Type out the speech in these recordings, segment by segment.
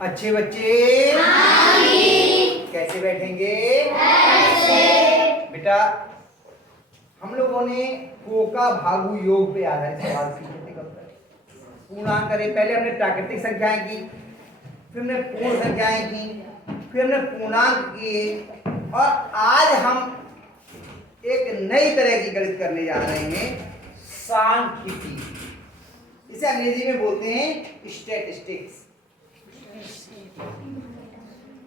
अच्छे बच्चे कैसे बैठेंगे? बेटा हम लोगों ने कोका भागु योग पे आधारित सवाल सीखे थे। पूर्णांक करें, पहले हमने प्राकृतिक संख्याएं की, फिर हमने पूर्ण संख्याएं की, फिर हमने पूर्णांक किए, और आज हम एक नई तरह की गणित करने जा रहे हैं, सांख्यिकी। इसे अंग्रेजी में बोलते हैं स्टैटिस्टिक्स।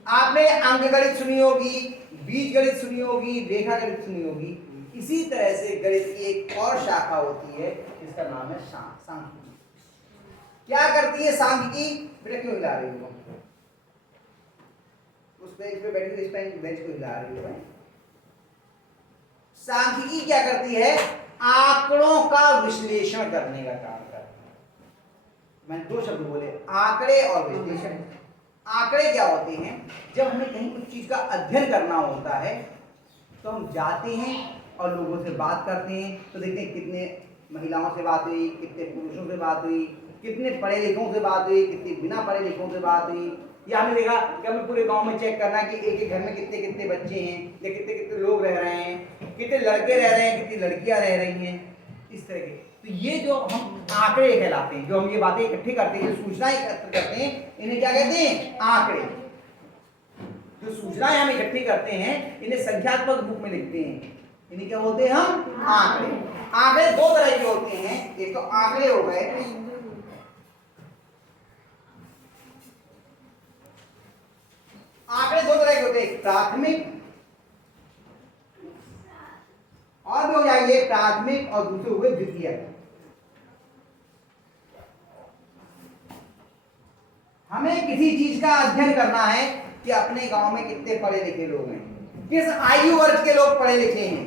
आपने अंक गणित सुनी होगी, बीज गणित सुनी होगी, रेखा गणित सुनी होगी। इसी तरह से गणित की एक और शाखा होती है जिसका नाम है सांख्यिकी। क्या करती है सांख्यिकी? बेटा क्यों हिला रही हो? उस बेंच पे बैठी हुई इस बेंच को हिला रही हो? सांख्यिकी क्या करती है? आंकड़ों का विश्लेषण करने का काम करती है। मैंने दो शब्द बोले, आंकड़े और विश्लेषण। आंकड़े क्या होते हैं? जब हमें कहीं कुछ चीज का अध्ययन करना होता है तो हम जाते हैं और लोगों से बात करते हैं, तो देखते हैं कितने महिलाओं से बात हुई, कितने पुरुषों से बात हुई, कितने पढ़े लिखों से बात हुई, कितने बिना पढ़े लिखों से बात हुई। या हमने देखा कि हमें पूरे गांव में चेक करना कि एक एक घर में कितने कितने बच्चे हैं, या कितने कितने लोग रह रहे हैं, कितने लड़के रह रहे हैं, कितनी लड़कियां रह रही हैं, इस तरह के। तो ये जो हम आंकड़े कहलाते हैं, जो हम ये बातें इकट्ठी करते हैं, सूचनाएं एकत्र करते हैं, इन्हें क्या कहते हैं? आंकड़े। जो सूचनाएं हम इकट्ठी करते हैं इन्हें संख्यात्मक रूप में लिखते हैं, इन्हें क्या बोलते हैं हम? आंकड़े। आंकड़े दो तरह के होते हैं, एक तो आंकड़े हो गए, आंकड़े दो तरह के होते हैं, प्राथमिक और भी हो जाएंगे, प्राथमिक और दूसरे हुए द्वितीयक। हमें किसी चीज का अध्ययन करना है कि अपने गांव में कितने पढ़े लिखे लोग हैं, किस आयु वर्ग के लोग पढ़े लिखे हैं,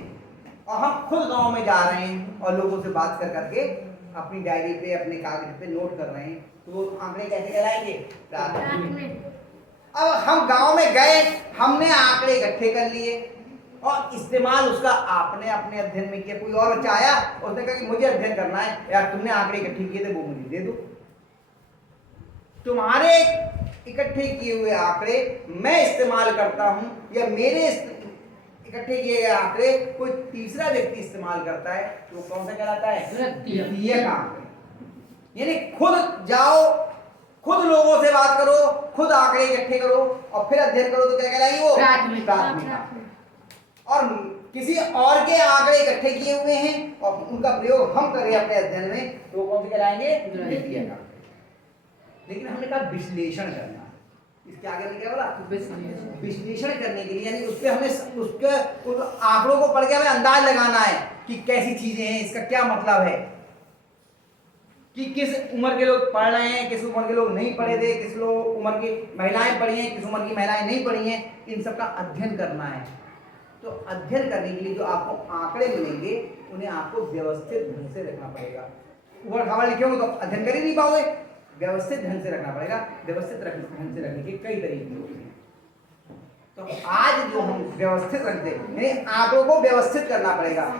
और हम खुद गांव में जा रहे हैं और लोगों से बात कर करके अपनी डायरी पे, अपने कागज पे नोट कर रहे हैं, तो वो आंकड़े कैसे कहलाएंगे? प्राथमिक। अब हम गांव में गए, हमने आंकड़े इकट्ठे कर लिए और इस्तेमाल उसका आपने अपने अध्ययन में किया। कोई और बच्चा आया, उसने कहा कि मुझे अध्ययन करना है, यार तुमने आंकड़े इकट्ठे किए थे, वो मुझे दे दो। तुम्हारे इकट्ठे किए हुए आंकड़े मैं इस्तेमाल करता हूं, या मेरे इकट्ठे किए गए आंकड़े कोई तीसरा व्यक्ति इस्तेमाल करता है, तो कौन सा कहलाता है? द्वितीयक आंकड़े। यानी खुद जाओ, खुद लोगों से बात करो, खुद आंकड़े इकट्ठे करो और फिर अध्ययन करो, तो क्या कहलाएगी वो? प्राथमिक। और किसी और के आंकड़े इकट्ठे किए हुए हैं और उनका प्रयोग हम करें अपने अध्ययन में, तो कौन से कहलाएंगे? द्वितीयक आंकड़े। लेकिन हमने कहा विश्लेषण करना। इसके आगे में क्या बोला? विश्लेषण करने के लिए, यानी उसके हमें उसके उन आंकड़ों को पढ़ के हमें अंदाज लगाना है कि कैसी चीजें हैं, इसका क्या मतलब है, कि किस उम्र के लोग पढ़ रहे हैं, किस उम्र के लोग नहीं पढ़े थे, किस लोग उम्र की महिलाएं पढ़ी हैं, किस उम्र की महिलाएं नहीं पढ़ी हैं, इन सब का अध्ययन करना है। तो अध्ययन करने के लिए जो आपको आंकड़े मिलेंगे उन्हें आपको व्यवस्थित ढंग से रखना पड़ेगा। ऊबड़ खाबड़ लिखे होंगे तो अध्ययन कर ही नहीं पाओगे, व्यवस्थित ढंग से रखना पड़ेगा। व्यवस्थित ढंग से रखने के कई तरीके होते हैं। तो आज जो हम व्यवस्थित रखते हैं, आंकड़ों को व्यवस्थित करना पड़ेगा।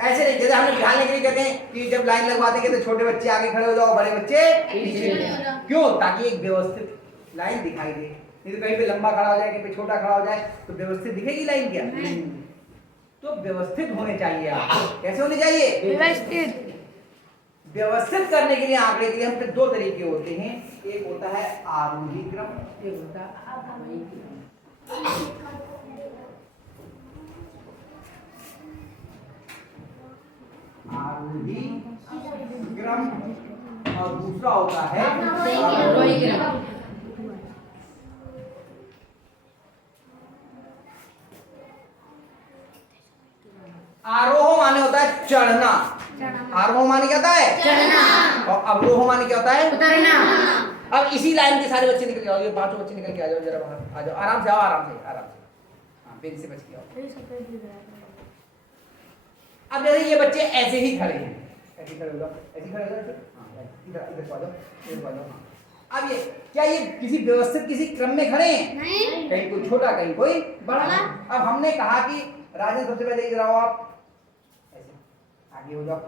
ऐसे नहीं, जैसे हमने ध्यान के लिए कहते हैं कि जब लाइन लगवा देंगे तो छोटे बच्चे आगे खड़े हो जाओ, बड़े बच्चे पीछे। क्यों? ताकि एक व्यवस्थित लाइन दिखाई दे। नहीं तो कहीं पे लंबा खड़ा हो जाए, कहीं पे छोटा खड़ा हो जाए, तो व्यवस्थित दिखेगी लाइन क्या? तो व्यवस्थित होने चाहिए। आप कैसे होने चाहिए? व्यवस्थित। व्यवस्थित करने के लिए आंकड़े के लिए हम पे दो तरीके होते हैं, एक होता है आरोही क्रम, एक होता है अवरोही क्रम। आरोही क्रम और दूसरा होता है अवरोही क्रम। आरोह माने होता है चढ़ना, आरोह माने क्या होता है? चढ़ना। और अवरोह माने क्या होता है? उतरना। अब इसी लाइन के सारे बच्चे निकल के आओ, ये पांचों बच्चे निकल के आ जाओ, जरा बाहर आ जाओ, आराम से आओ, आराम से, आराम से। हाँ, बेंच से बच के आओ। अब जैसे ये बच्चे ऐसे ही खड़े हैं, ऐसे खड़े हो जाओ, ऐसे खड़े हो जाओ, हाँ, इधर इधर आ जाओ, इधर आ जाओ। अब ये क्या ये किसी व्यवस्थित किसी क्रम में खड़े हैं? नहीं। कहीं कोई छोटा, कहीं कोई बड़ा। अब हमने कहा कि राजन सबसे पहले इधर आओ, आप ऐसे आगे हो जाओ।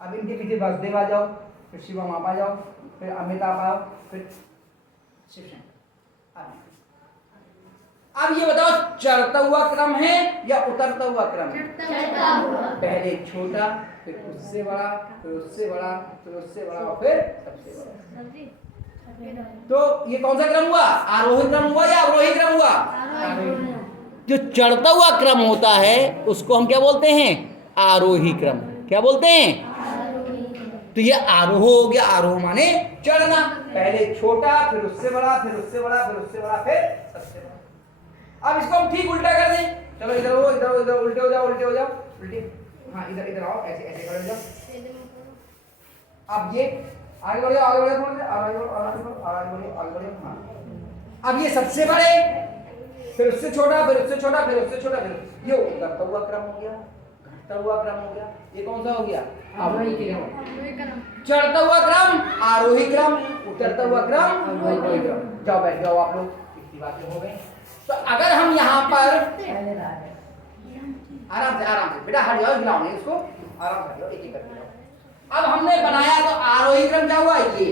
अब इनके पीछे वासुदेव आ जाओ, फिर शिवम आप आ जाओ, फिर अमिताभ आओ, फिर शिवशंकर। अब ये बताओ चढ़ता हुआ क्रम है या उतरता हुआ क्रम है? चढ़ता हुआ। पहले छोटा, फिर उससे बड़ा, फिर उससे बड़ा, फिर उससे बड़ा और फिर सबसे बड़ा। तो ये कौन सा क्रम हुआ? आरोही क्रम हुआ या अवरोही क्रम हुआ? जो चढ़ता हुआ क्रम होता है उसको हम क्या बोलते हैं? आरोही क्रम। क्या बोलते हैं? तो ये आरोह हो गया। आरोह माने चढ़ना, पहले छोटा, फिर उससे बड़ा, फिर उससे बड़ा, फिर उससे बड़ा, फिर सबसे बड़ा। अब इसको हम ठीक उल्टा कर दें। चलो इधर हो, इधर हो, इधर उल्टे हो जाओ, उल्टे हो जाओ, उल्टे। हाँ इधर इधर आओ, ऐसे ऐसे कर जाओ। अब ये आगे बढ़ो, आगे बढ़ो, थोड़ा सा आगे बढ़ो, आगे बढ़ो, आगे बढ़ो, आगे बढ़ो। हाँ अब ये सबसे बड़े, फिर उससे छोटा, फिर उससे छोटा, फिर उससे छोटा, फिर ये उतरता हुआ क्रम हो गया, घटता हुआ क्रम हो गया। ये कौन सा हो गया? आरोही क्रम। चढ़ता हुआ क्रम आरोही क्रम, उतरता हुआ क्रम अवरोही क्रम। जाओ बैठ जाओ आप लोग, इतनी बातें हो गई। तो अगर हम यहाँ पर आराम से बेटा हट जाओ, हिलाओ नहीं उसको, आराम से हट जाओ, एक एक करके जाओ। अब हमने बनाया तो आरोही क्रम क्या हुआ? ये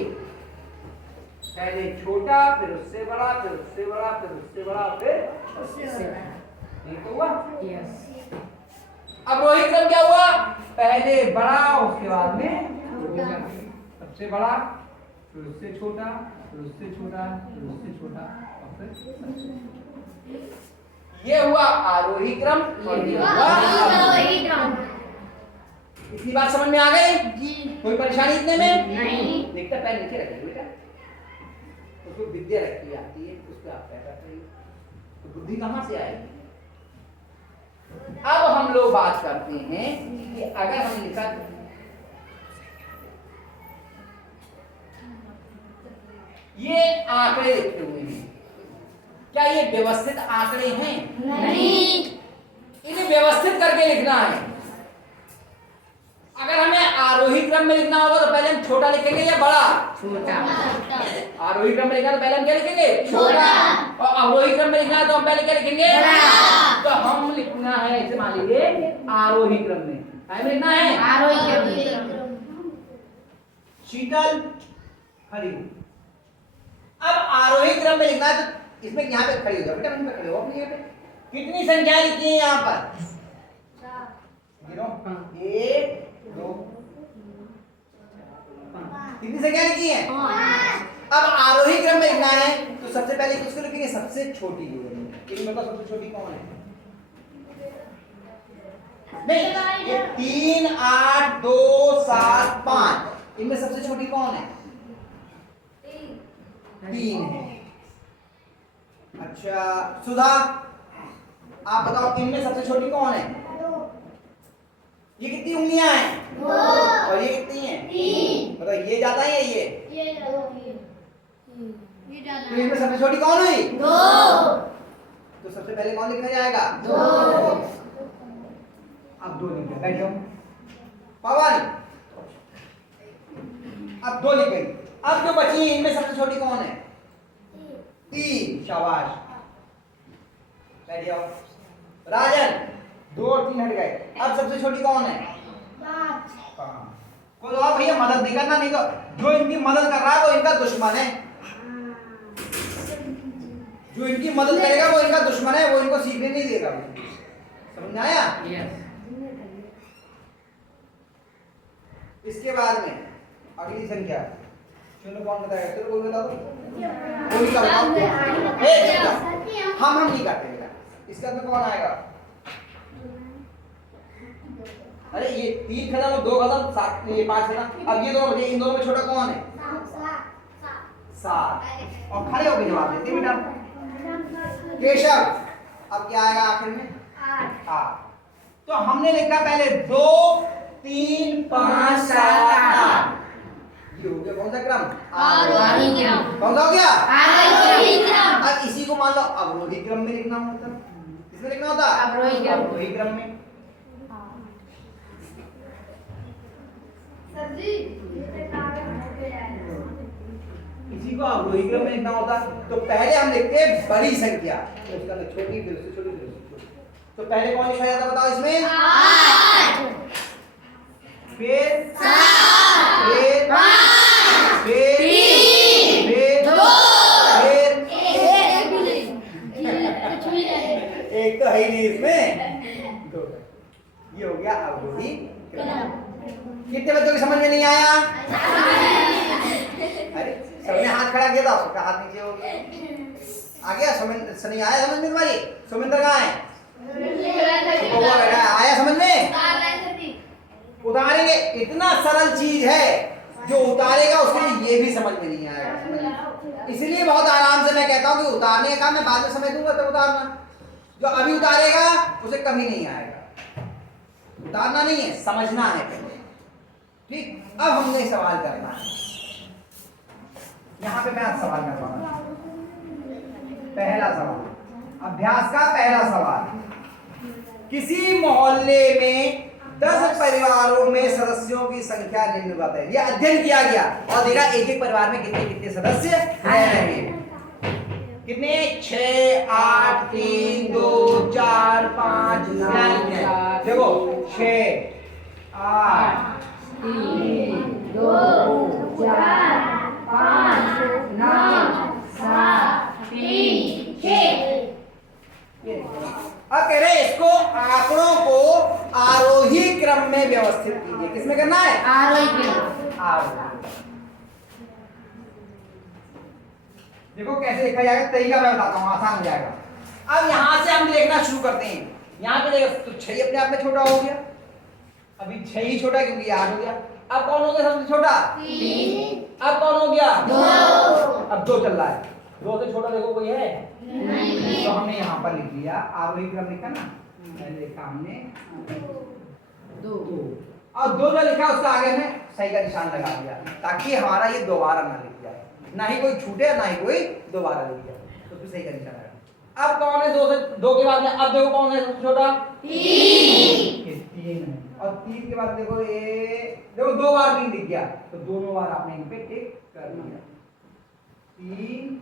पहले छोटा, फिर उससे बड़ा, फिर उससे बड़ा, फिर उससे बड़ा, फिर उससे बड़ा। ठीक तो हुआ? यस। अवरोही क्रम क्या हुआ? पहले बड़ा, उसके बाद में सबसे बड़ा, फिर उससे छोटा, फिर उससे छोटा, फिर उससे छोटा और फिर सबसे छोटा। ये हुआ आरोही क्रम और ये हुआ अवरोही क्रम। इतनी बात समझ में आ गई जी? कोई परेशानी इतने में नहीं? देखता पैर नीचे रखिए बेटा, उसको विद्या रखी आती है, उसको आप पैर रख रही, तो बुद्धि कहाँ से आएगी? अब हम लोग बात करते हैं कि अगर हम लिखा ये आंकड़े लिखे हुए हैं, क्या ये व्यवस्थित आंकड़े हैं? नहीं। इन्हें व्यवस्थित करके लिखना है। अगर हमें आरोही क्रम में लिखना होगा तो पहले हम छोटा लिखेंगे या बड़ा? छोटा। आरोही क्रम में लिखना तो पहले हम क्या लिखेंगे? छोटा। और अवरोही क्रम में लिखना है तो हम पहले क्या लिखेंगे? बड़ा। तो हम लिखना है, इसे मान लीजिए आरोही क्रम में। क्या लिखना है? आरोही क्रम। शीतल हरी। अब आरोही क्रम में लिखना है तो इसमें यहाँ पे खड़ी हो जाओ बेटा, पे खड़े हो अपने यहाँ पे। कितनी संख्याएं लिखी है यहाँ पर? 1 2 कितनी संख्याएं लिखी है? अब आरोही क्रम में लिखना है तो सबसे पहले किसको लिखेंगे? सबसे छोटी जो है। इनमें बताओ सबसे छोटी कौन है? नहीं, ये 3 8 2 7 5, इनमें सबसे छोटी कौन है? 3 है। अच्छा सुधा, आप बताओ इनमें सबसे छोटी कौन है? ये कितनी उंगलियां हैं? 2। और ये कितनी हैं? 3। बताओ ये ज्यादा है या ये ज्यादा? तो इनमें सबसे छोटी कौन हुई? 2। तो सबसे पहले कौन लिखा जाएगा? 2। अब 2 लिख बैठ जाओ पवानी। अब 2 लिख गई। अब जो बची है इनमें सबसे छोटी कौन है? 3। शाबाश, बैठ जाओ। राजन 2 और 3 हट गए। अब सबसे छोटी कौन है? 5। कोई और भैया मदद नहीं करना, नहीं तो जो इनकी मदद कर रहा है वो इनका दुश्मन है। जो इनकी मदद करेगा वो इनका दुश्मन है, वो इनको सीखने नहीं देगा। समझ में आया? इसके बाद में अगली संख्या चलो कौन बताएगा? चलो कोई बता दो। कोई का बताओ। हम नहीं करते बेटा। इसके बाद में कौन आएगा? अरे ये 3 खत्म और 2 खत्म, 7 ये 5 खत्म। अब ये दोनों बचे, इन दोनों में छोटा कौन है? 7। और खड़े होकर जवाब देते बेटा। केशव अब क्या आएगा आखिर में? 8। तो हमने लिखा पहले 2 3 5 7 8। ये हो गया कौन सा क्रम? आरोही क्रम। कौन सा हो गया? आरोही क्रम। अब इसी को मान लो अवरोही क्रम में लिखना होता। किसमें लिखना होता? अवरोही क्रम में। इसी को अवरोही क्रम में लिखना होता। तो पहले हम लिखते बड़ी संख्या, तो उसका छोटी, फिर उससे छोटी, फिर उससे छोटी। तो पहले कौन लिखा जाता बताओ इसमें? 8, फिर 7, फिर 5, फिर 3, फिर 2, फिर 1। ये हो गया अवरोही क्रम। कितने बच्चों की समझ में नहीं आया? अरे सबने हाथ खड़ा किया था, सबका हाथ नीचे हो गया। आ गया नहीं आया समझ में तुम्हारी? सुमिंदर कहाँ है? आया समझ में? उतारेंगे, इतना सरल चीज है, जो उतारेगा उसके लिए ये भी समझ में नहीं आएगा। इसलिए बहुत आराम से मैं कहता हूँ कि उतारने का मैं बाद में समय दूंगा तो उतारना, जो अभी उतारेगा उसे कभी नहीं आएगा। उतारना नहीं है, समझना है पहले। ठीक, अब हमने सवाल करना है। यहाँ पे मैं आज सवाल कर रहा हूँ। पहला सवाल, अभ्यास का पहला सवाल। किसी मोहल्ले में 10 परिवारों में सदस्यों की संख्या निम्नवत है। यह अध्ययन किया गया और देखा एक एक परिवार में कितने कितने सदस्य रह रहे हैं। कितने? 6, 8, 3, 2, 4, 5, 9। देखो 6, 8, 3, 2, 4, 5, 9, 7, 3, 6। अब कह रहे इसको आंकड़ों को आरोही क्रम में व्यवस्थित कीजिए। किसमें करना है? आरोही क्रम। आरोही। देखो कैसे लिखा जाएगा, तरीका मैं बताता हूँ, आसान हो जाएगा। अब यहां से हम देखना शुरू करते हैं। यहाँ पे देखो तो 6 अपने आप में छोटा हो गया, अभी 6 ही छोटा क्योंकि 8 हो गया। अब कौन हो गया सबसे छोटा? 3। अब कौन हो गया? 2। अब 2 चल रहा है। 2 से छोटा देखो कोई है? नहीं। तो हमने यहाँ पर लिख दिया आरोही क्रम लिखा ना, मैंने लिखा हमने 2। और 2 जो लिखा उसका आगे में सही का निशान लगा दिया, ताकि हमारा ये दोबारा ना लिख जाए, ना ही कोई छूटे ना ही कोई दोबारा लिख जाए, तो फिर सही का निशान लगा। अब कौन है 2 के बाद में? अब देखो कौन है सबसे छोटा? 3। और 3 के बाद देखो ये देखो 2 बार 3 दिख गया, तो दोनों बार आपने इन पे टिक कर दिया। 3।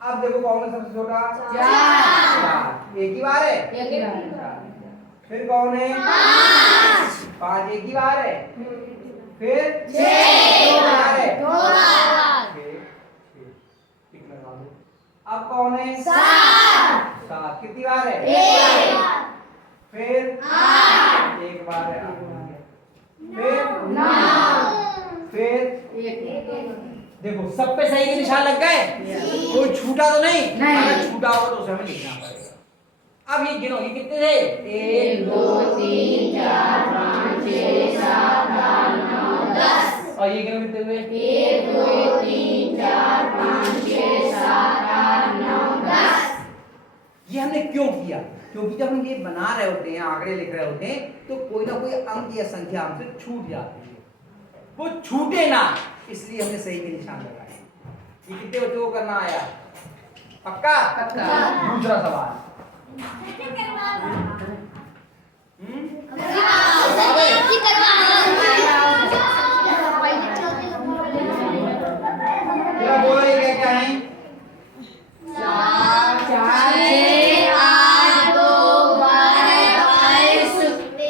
अब देखो कौन है सबसे छोटा? 4। एक ही बार है? एक ही बार। फिर कौन है? 5 एक ही बार है। फिर 6 बार है। 2 बार। टिक लगा दो। अब कौन है? 7 कितनी बार है? 1 बार। फिर 8 एक बार है। फिर 9। फिर 1। देखो सब पे सही के निशान लग गए, कोई छूटा तो नहीं? अगर छूटा हो तो उसे हमें लिखना पड़ेगा। अब ये गिनो, ये कितने थे? 1, 2, 3, 4, 5, 6, 7, 8, 9, 10। और ये गिनो कितने हुए? 1, 2, 3, 4, 5, 6, 7, 8, 9, 10। ये हमने क्यों किया? क्योंकि जब हम ये बना रहे होते हैं, आंकड़े लिख रहे होते हैं, तो कोई ना कोई अंक या संख्या हमसे छूट जाती है, वो छूटे ना, इसलिए हमने सही के निशान लगाए। ये कितने बच्चों को करना आया? पक्का? पक्का। दूसरा सवाल। बोलो ये क्या है? 4, 6, 8, 2, 22।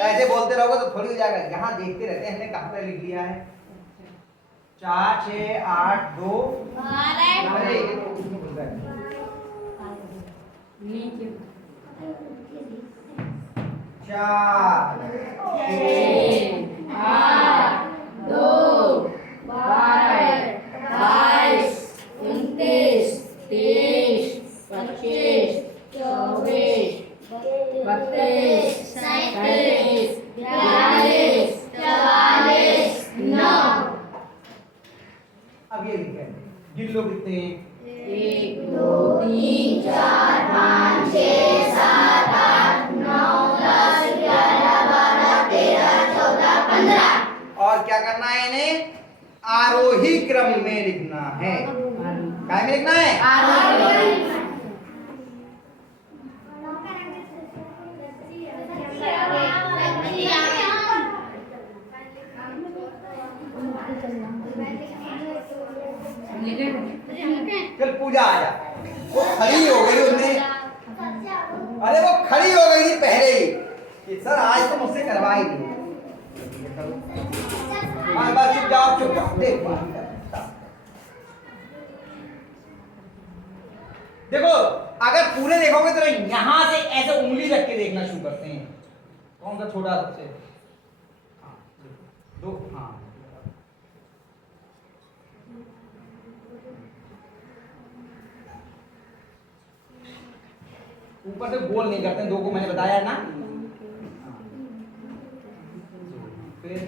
ऐसे बोलते रहोगे तो थोड़ी हो जाएगा, यहाँ देखते रहते हैं हमने कहाँ पे लिख लिया है। 4, 6, 8, 2 अरे ये तो उसमें भूल गए। 4, 6, 8, 2, 12, 22, 29, 30, 25, 24, 32, 37, 42, 44, 9। अब ये लिखे गिन लो कितने हैं? 1, 2, 3, 4, 5, 6, 7, 8, 9, 10, 11, 12, 13, 14, 15। और क्या करना है इन्हें? आरोही क्रम में लिखना है। क्या में लिखना है? आरोही। चल पूजा आ जा। वो खड़ी हो गई उसने, अरे वो खड़ी हो गई थी पहले ही कि सर आज तो मुझसे करवा ही नहीं। बस चुप जाओ, चुप जाओ। देखो अगर पूरे देखोगे तो यहां से ऐसे उंगली रख के देखना शुरू करते हैं, कौन सा छोटा सबसे? हाँ दो, हाँ ऊपर से गोल नहीं करते, दो को मैंने बताया ना। फिर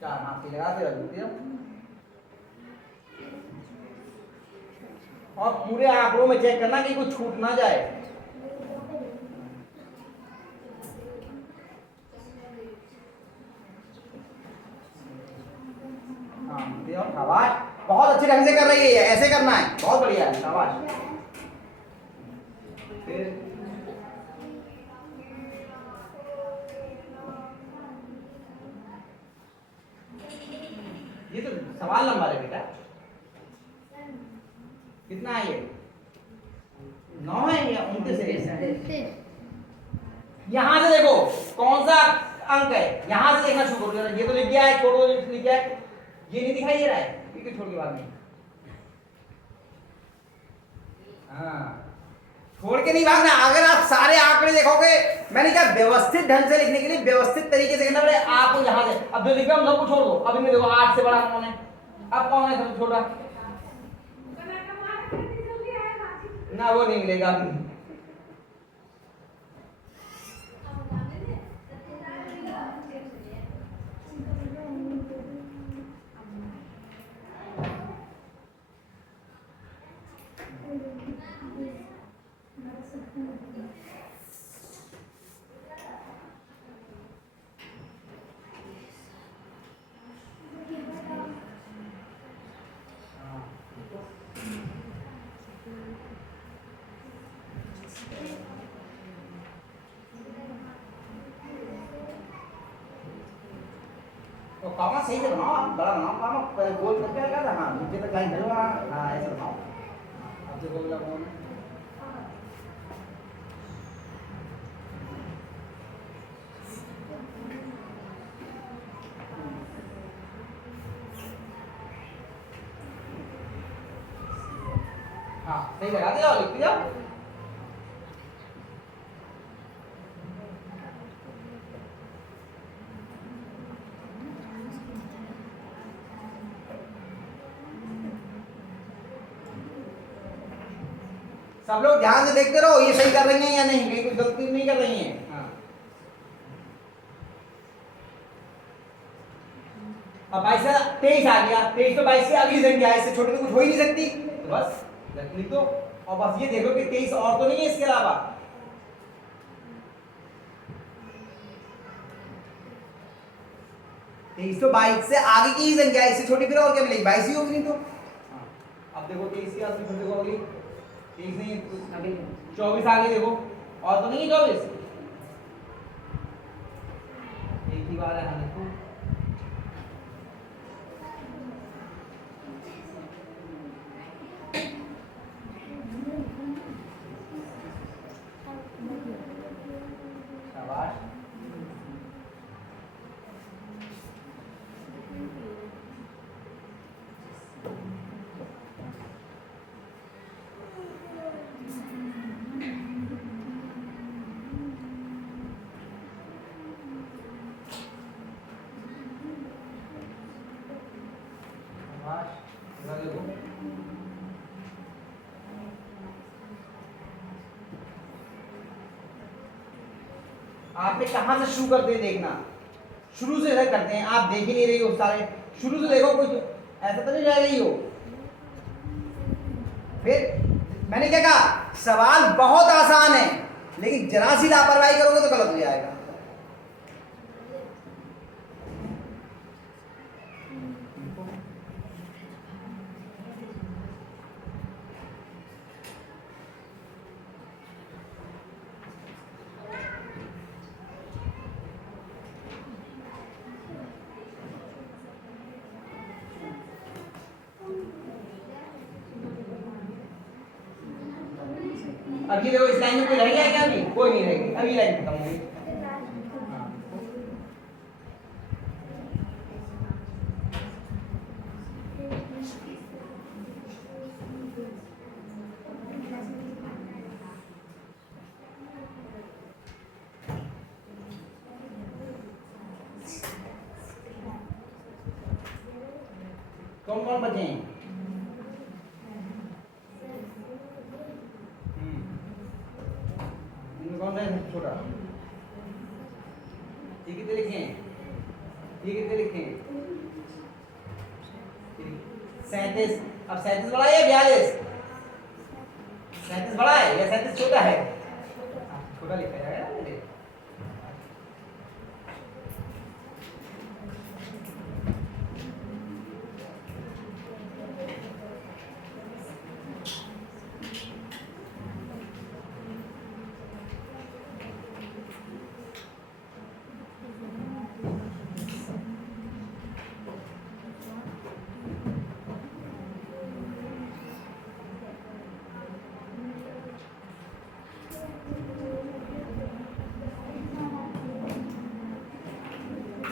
चार हाथ से लगा दे और पूरे आंकड़ों में चेक करना कि कुछ छूट ना जाए। और शाबाश, बहुत अच्छे ढंग से कर रही है, ऐसे करना है, बहुत बढ़िया है, शाबाश। फिर ये तो सवाल नंबर है बेटा, कितना है ये? 9 है या 29 है? यहां से देखो कौन सा अंक है, यहां से देखना शुरू करो। ये तो लिख गया है, छोड़ो लिख गया है, ये नहीं दिखाई दे रहा है, ठीक छोड़ के बाद में। हाँ छोड़ के नहीं भागना। अगर आप सारे आंकड़े देखोगे, मैंने कहा व्यवस्थित ढंग से लिखने के लिए व्यवस्थित तरीके से करना पड़ेगा आपको। यहां से अब जो लिखा हम सबको छोड़ दो। अब इनमें देखो 8 से बड़ा कौन है, अब कौन है सबसे छोटा? ना वो नहीं मिलेगा अभी। तो कॉमा सही से बनाओ, आप बड़ा बनाओ कॉमा, गोल करके लगा था। हाँ नीचे तक लाइन धरो, हाँ ऐसे बनाओ। अब देखो बोला कौन है? हाँ सही लगा दिया और लिख दिया। सब लोग ध्यान से देखते रहो, ये सही कर रही हैं या नहीं, कहीं कुछ गलती नहीं कर रही हैं। हाँ। अब 23 आ गया, 23 तो 22 से अगली संख्या है, इससे छोटी तो कुछ हो ही नहीं सकती, तो बस लिख दो। और बस ये देखो कि 23 और तो नहीं है इसके अलावा। तेईस तो 22 से आगे की ही संख्या है, इससे छोटी फिर और क्या मिलेगी? 22 ही होगी नहीं तो। अब देखो 23 की असली फिर देखो अगली 23 नहीं है, 24 आगे देखो, और तो नहीं है 24, एक ही बार है। हाँ देखो शाबाश। आपने कहां से शुरू करते हैं देखना, शुरू से ऐसा करते हैं। आप देख ही नहीं रही हो सारे, शुरू से देखो, कुछ ऐसा तो नहीं रह रही हो। फिर मैंने क्या कहा, सवाल बहुत आसान है, लेकिन जरा सी लापरवाही करोगे तो गलत हो जाएगा। अभी देखो इस लाइन में कोई रह गया क्या? अभी कोई नहीं रहेगी, अभी लाइन खत्म होगी। कौन कौन बचे हैं? इनमें कौन सा है छोटा? ये कितने लिखे हैं? ये कितने लिखे हैं? 37। अब 37 बड़ा है या 42? 37 बड़ा है या 37 छोटा है? छोटा लिखा जाएगा ना मेरे।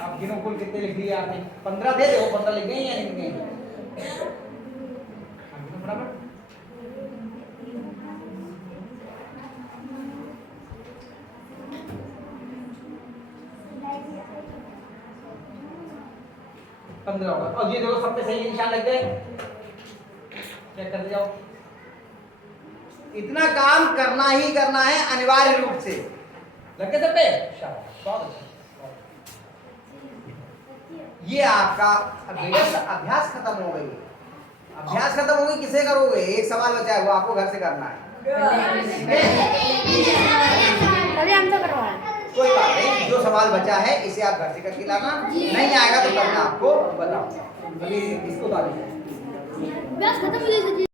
अब गिनो कुल कितने लिख दिए आपने? 15 थे, देखो 15 लिख गए या नहीं लिख गए? गिनो फटाफट। पंद्रह होगा। और ये देखो सब पे सही निशान लग गए, चेक कर जाओ। इतना काम करना ही करना है अनिवार्य रूप से। लग गए सब पे? शाबाश, बहुत अच्छा। ये आपका अभ्यास खत्म हो गई। अभ्यास खत्म हो गई, किसे करोगे? एक सवाल बचा है, वो आपको घर से करना है। अभी हम तो करवाएं। कोई बात नहीं, जो सवाल बचा है इसे आप घर से करके लाना। नहीं आएगा तो तब मैं आपको बताऊंगा। अभी इसको डालिए। अभ्यास खत्म हो गई।